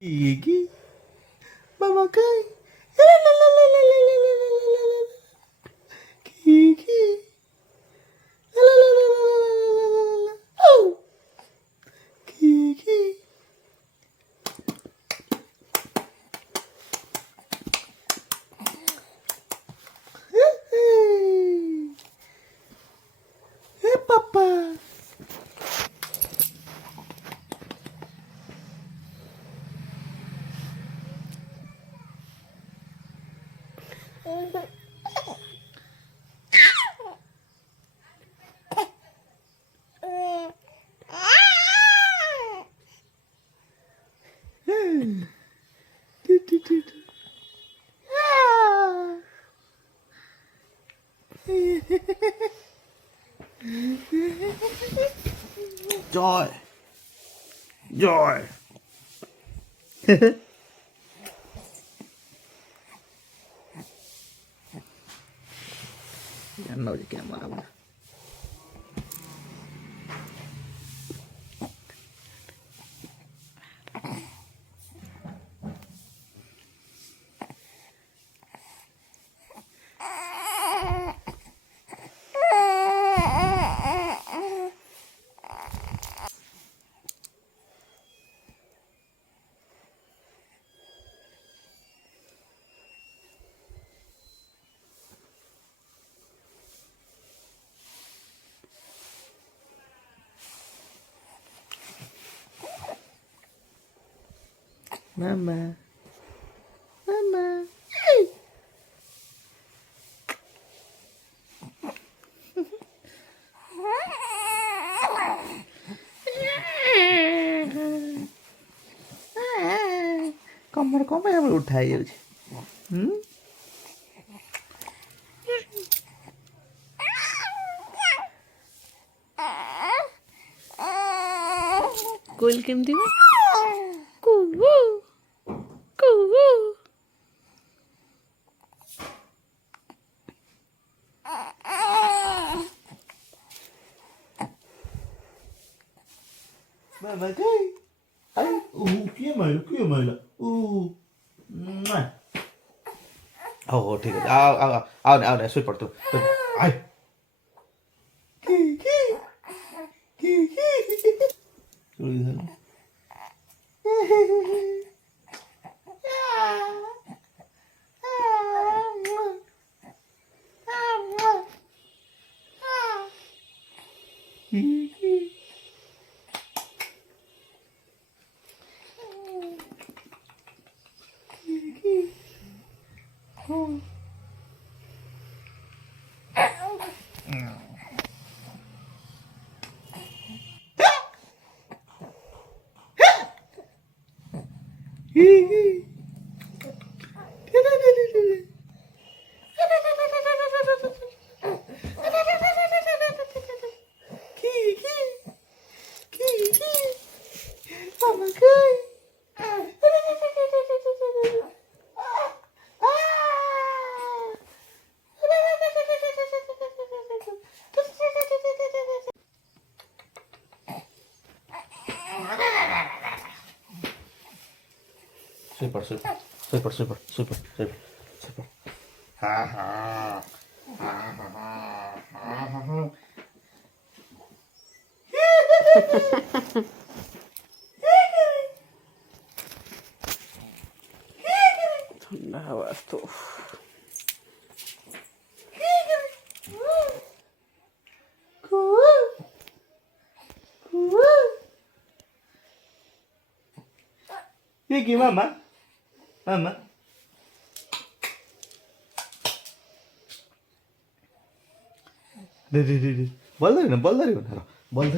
Kiki, Mama Kai. Kiki. Oh, Kiki. Hey, Papa. Joy. Joy. Jangan mau jadi apa-apa. Mama. Mama. कमर कम है उठाई कोयल केमती कुहू कुहू Mama Kai. Ay, que malo. Oh, ठीक है आओ ना सोई पड़ तू आय Mama Kai. Super. Ha ha. ठंडा हवा तो ये की मामा दे बल धरी बल